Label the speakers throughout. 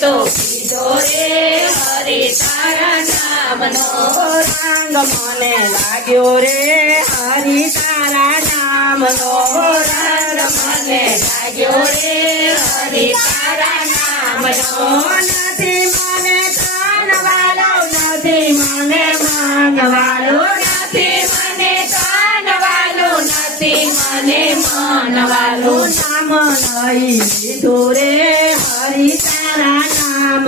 Speaker 1: તો રે હરી તારા નામનો
Speaker 2: રંગ મને લાગ્યો રે. હરી તારા નામનો
Speaker 1: રંગ મને લાગ્યો રે. હરી તારા નામનો
Speaker 2: નથી મને કાન વાલો નથી, મને માંગવાલો
Speaker 1: નથી, મને કાનવાલું નથી, મને માનવાલું
Speaker 2: નામ નહીં લીધું હરી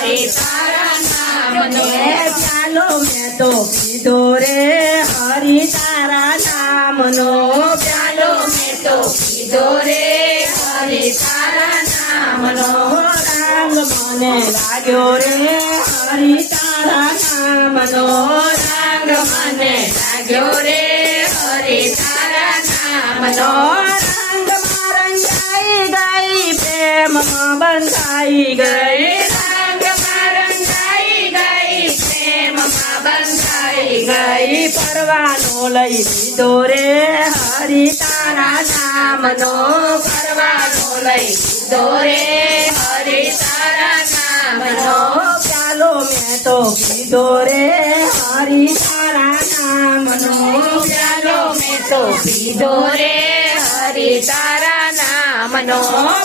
Speaker 1: હરી તારા નામનો
Speaker 2: ચાલો મેં તો પીધો રે હરી તારા નામનો
Speaker 1: ચાલો મેં તો કીધો રે હરી તારા નામનો
Speaker 2: રંગ ગઈ પ્રેમમાં બંધાઈ ગઈ
Speaker 1: ગઈ
Speaker 2: પરવાનો લઈ લીધો રે હરી તારા નામનો.
Speaker 1: પરવાનો લઈ લીધો રે હરી તારા નામનો.
Speaker 2: ચાલો મેં તો કીધો રે હરી તારા નામનો.
Speaker 1: ચાલો મેં તો કીધો રે હરી તારા નામનો.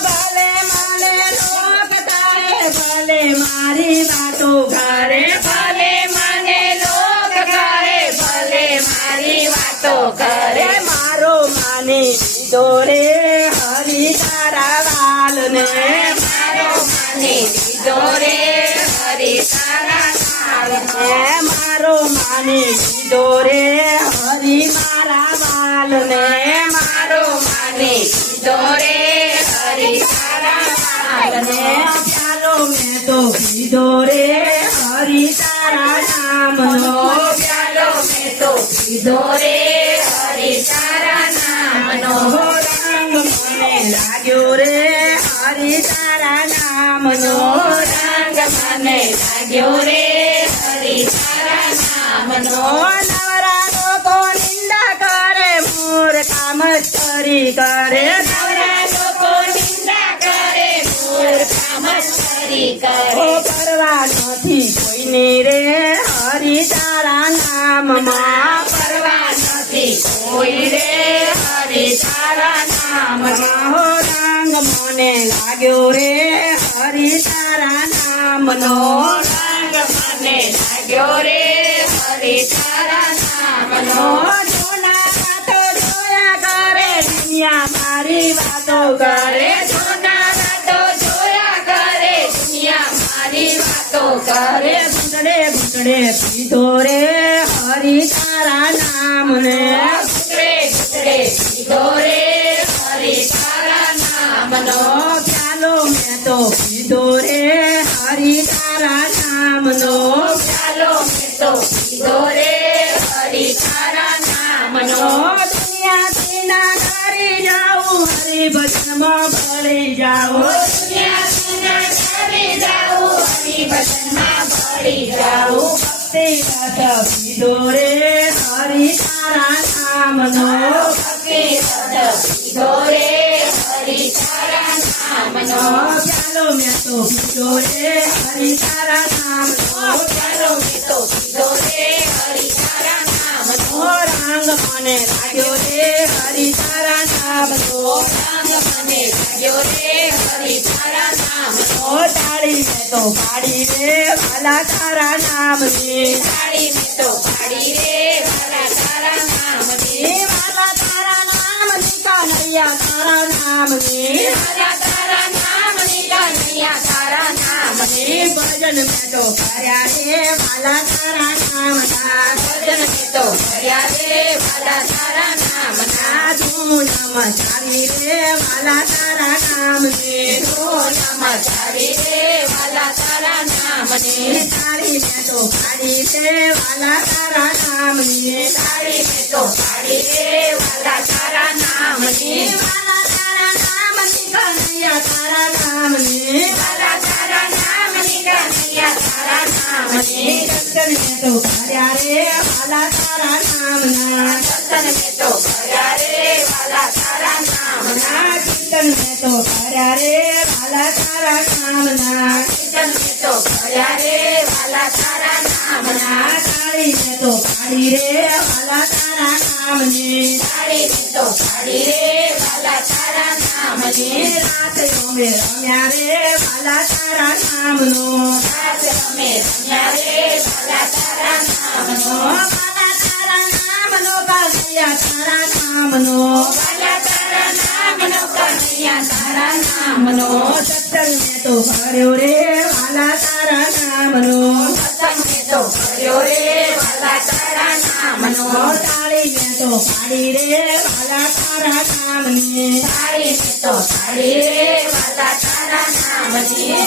Speaker 2: ભલે માલે લોક તારે ભલે મારી વાતો
Speaker 1: ઘરે, ભલે વાતો કરે
Speaker 2: મારો માની લીધો રે હરી તારા વાલને
Speaker 1: મારો માની દીધો રે હરી તારા નામનો
Speaker 2: ને મારો માની રે હરી મારા વાલને
Speaker 1: મારો માની દીધો રે હરી તારા નામનો
Speaker 2: ચાલો મેં તો રે હરી તારા નામનો
Speaker 1: ચાલો મેં તો રે
Speaker 2: લાગ્યો રે હરી તારા નામનો
Speaker 1: રંગ મને લાગ્યો રે. હરી તારા નામનો
Speaker 2: નવરા લોકો નિંદા કરે મૂર્ખા મસ્કરી કરે
Speaker 1: નવરા લોકો નિંદા કરે, મોર કામ
Speaker 2: ઓ
Speaker 1: કરે.
Speaker 2: પરવા નથી કોઈની રે હરી તારા નામમાં
Speaker 1: પરવા નથી કોઈ રે. હરી તારા નામનો
Speaker 2: હો રંગ મને લાગ્યો રે હરિ તારા નામનો
Speaker 1: રંગ મને લાગ્યો રે હરી તારા નામનો
Speaker 2: જોના વાતો જોયા કરે દુનિયા મારી વાતો કરે
Speaker 1: સોના વાતો જોયા કરે દુનિયા મારી વાતો
Speaker 2: ઘૂંટડે ઘૂંટડે પીધો રે હરી તારા નામને
Speaker 1: ગુતરે ગુતરે પીધો રે હરી તારા નામનો
Speaker 2: ચાલો મેં તો પીધો રે હરી તારા નામનો
Speaker 1: ચાલો મેં તો પીધો રે હરી તારા નામનો
Speaker 2: દુનિયાથી ના કરી જાઉં હરી ભજનમાં ભળી જાઉં
Speaker 1: દુનિયાથી ના કરી જાઉં હરી ભજનમાં ભળી જાઉં
Speaker 2: ભક્તિ પીધો રે હરી તારા નામનો ચાલો મેં તો પીધો રે હરી તારા નામનો
Speaker 1: ચાલો મેં તો પીધો રે હરી તારા નામનો
Speaker 2: રંગ મને લાગ્યો રે હરી તારા નામનો
Speaker 1: રંગ મને લાગ્યો રે હરી તારા નામનો
Speaker 2: ઓ ડાળી મેં એ ભજન મેં તો કર્યા રે વાલા તારા નામના
Speaker 1: ભજન મેં તો કર્યા રે વાલા તારા નામના
Speaker 2: ધૂન મચાવી રે વાલા તારા નામની
Speaker 1: નમસ્કારી રે વાલા તારા નામની
Speaker 2: તારી મેં તો પાડી રે વાલા તારા નામની
Speaker 1: રે તારા
Speaker 2: વાલા નામની દર્શન મેં તો કર્યા રે વાલા તારા નામના
Speaker 1: દર્શન મેં તો કર્યા રે વાલા તારા નામના
Speaker 2: કીર્તન મેં તો કર્યા રે વાલા તારા નામના
Speaker 1: કીર્તન મેં તો કર્યા રે વાલા તારા નામના
Speaker 2: તાળી મેં તો પાડી રે વાલા તારા નામની
Speaker 1: તાળી મેં તો પાડી રે વાલા તારા નામની
Speaker 2: અમે રમ્યા રે વાલા તારા નામનો.
Speaker 1: રમે રમ્યા રે વાલા તારા નામનો.
Speaker 2: વાલા તારા નામનો તો ભર્યો રે વાલા તારા નામનો
Speaker 1: સત્સંગ તો ભર્યો રે વાલા તારા નામનો
Speaker 2: તાળી મેં તો પાડી રે વાલા તારા નામની
Speaker 1: તાળી મેં તો પાડી રે વાલા તારા નામની